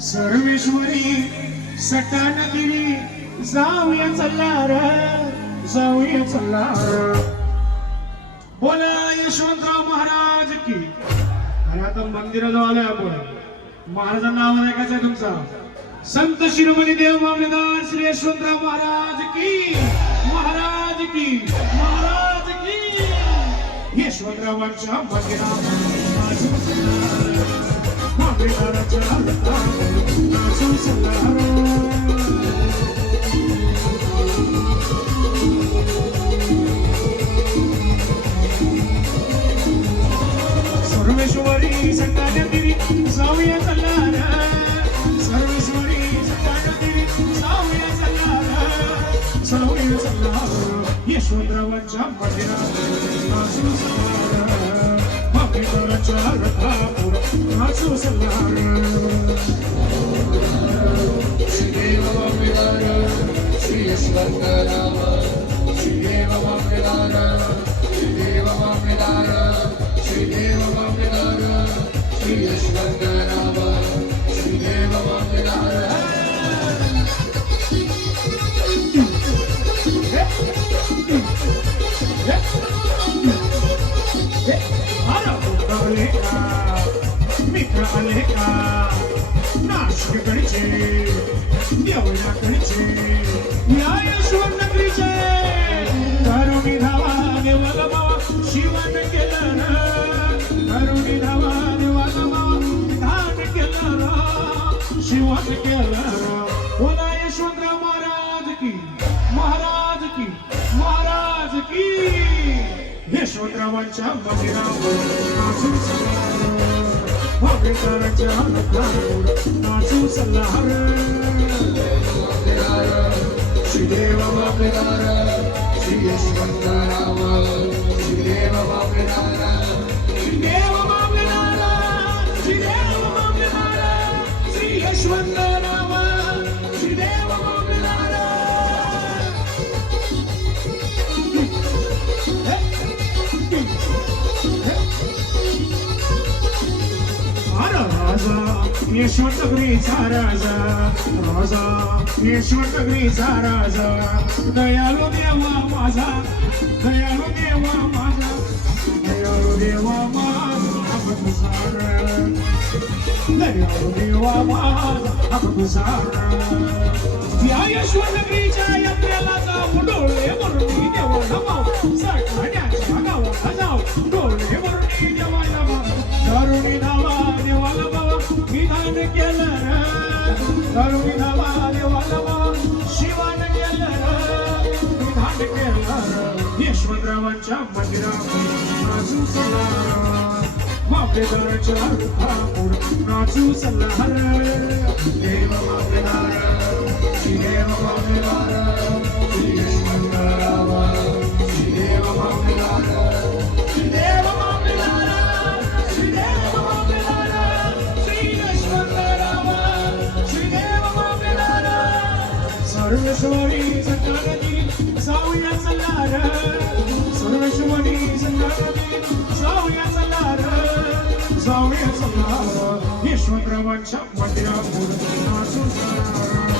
सर्वेश्वरी सटाणगिरी जाऊया चल्लार जाऊया चल्लार. बोला यशवंतराव महाराज की. आणि आता मंदिराजवळ आलोय आपण. महाराजांना नाव ऐकायचं तुमचा? संत शिरोमणी देव मामलेदार श्री यशवंतराव महाराज की. महाराज की महाराज की. यशवंतरावांच्या मंदिरात मामलेदाराच्या यशोधरावांच्या मंदिराच्या रथापूर नाचू Salaar Shridev बापेदार Shri Shridev बापेदार Shridev बापेदार Shridev बापेदार Now we're not gonna change. यशवंतरावांच्या मंदिरावर नाचून सल्लार भावेकरांच्या हातावर नाचून सल्लार श्रीदेव मामेदार श्री यशवंतराव श्रीदेव मामेदार देव राजा यशवंतगिरीचा राजा राजा यशवंतगिरीचा राजा. दयाळू देवा माझा दयाळू देवा माझा दयाळू देवा माझा अबतुसार दयाळू देवा माझा अबतुसार या यशवंतगिरीच्या यात्रेला जाऊ डोळे म्हणून देवाला माऊ यशवंतरावांच्या मंदिरावर नाचू सल्लार मापेदाराच्या रुखापूर नाचू सल्लार देव मामेदार श्रीदेव मामेदार सर्वेश्वरी संतानगिरी जाऊया सल्लार. सर्वेश्वरी संतानगिरी जाऊया सल्लार. जाऊया सल्लार यशवंतरावांच्या मंदिरापुढे नाचू सल्लार